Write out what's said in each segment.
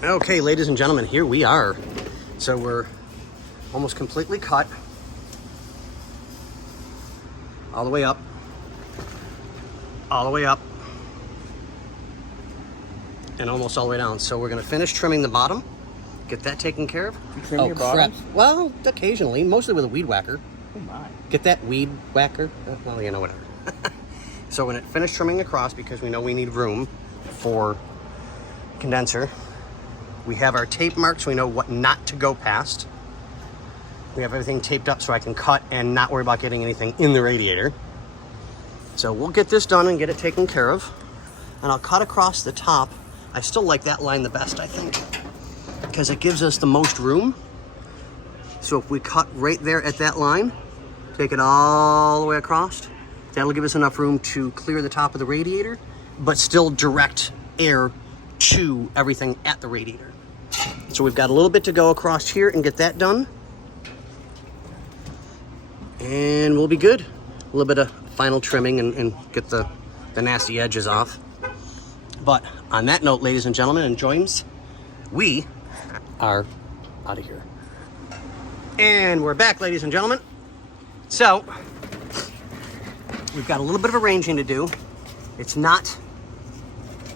Okay, ladies and gentlemen, here we are. So we're almost completely cut all the way up, and almost all the way down. So we're gonna finish trimming the bottom, get that taken care of. You trim your bottoms? Well, occasionally, mostly with a weed whacker. Oh my. Get that weed whacker? Well, you know, whatever. So we're gonna finish trimming across because we know we need room for condenser. We have our tape marks, so we know what not to go past. We have everything taped up so I can cut and not worry about getting anything in the radiator. So we'll get this done and get it taken care of. And I'll cut across the top. I still like that line the best, I think, because it gives us the most room. So if we cut right there at that line, take it all the way across, that'll give us enough room to clear the top of the radiator, but still direct air to everything at the radiator. So we've got a little bit to go across here and get that done. And we'll be good. A little bit of final trimming and get the nasty edges off. But on that note, ladies and gentlemen and James, we are out of here. And we're back, ladies and gentlemen. So we've got a little bit of arranging to do. It's not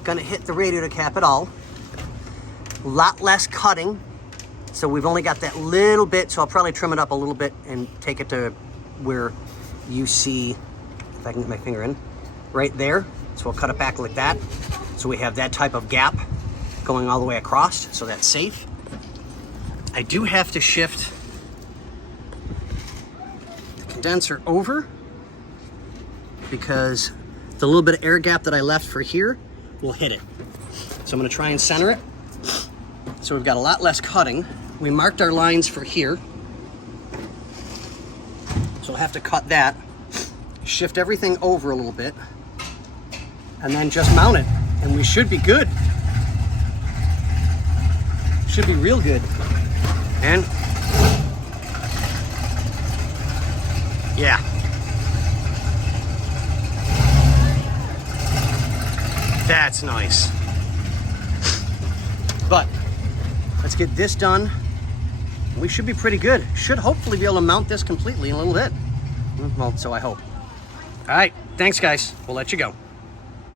gonna hit the radiator cap at all. A lot less cutting. So we've only got that little bit, so I'll probably trim it up a little bit and take it to where you see, if I can get my finger in, right there. So we'll cut it back like that. So we have that type of gap going all the way across, so that's safe. I do have to shift the condenser over because the little bit of air gap that I left for here will hit it. So I'm gonna try and center it. So we've got a lot less cutting. We marked our lines for here. So we'll have to cut that, shift everything over a little bit, and then just mount it. And we should be good. Should be real good. And yeah. That's nice. But let's get this done. We should be pretty good. Should hopefully be able to mount this completely in a little bit. Well, so I hope. All right, thanks guys. We'll let you go.